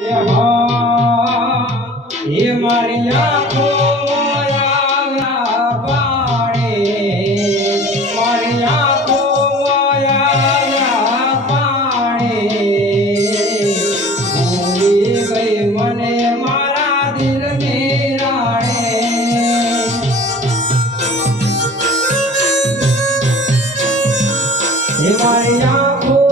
હે મારી આંખો મારી આંખો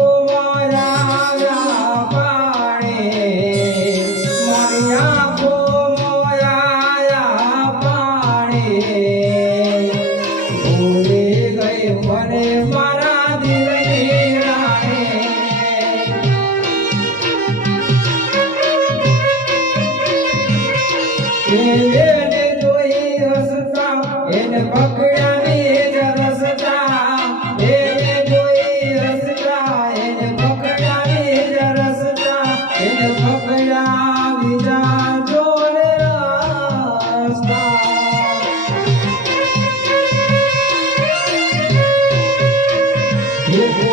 એને જોઈ હસતા, એને પકડ્યાની જ રસતા. એને જોઈ હસતા, એને પકડ્યાની જ રસતા. એને પકડ્યા બીજા જોડે રસતા. હે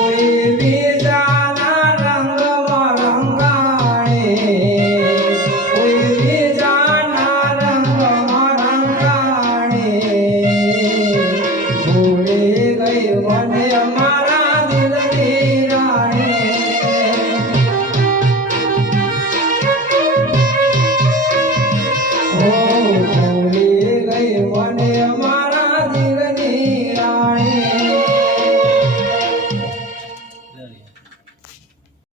one day a month.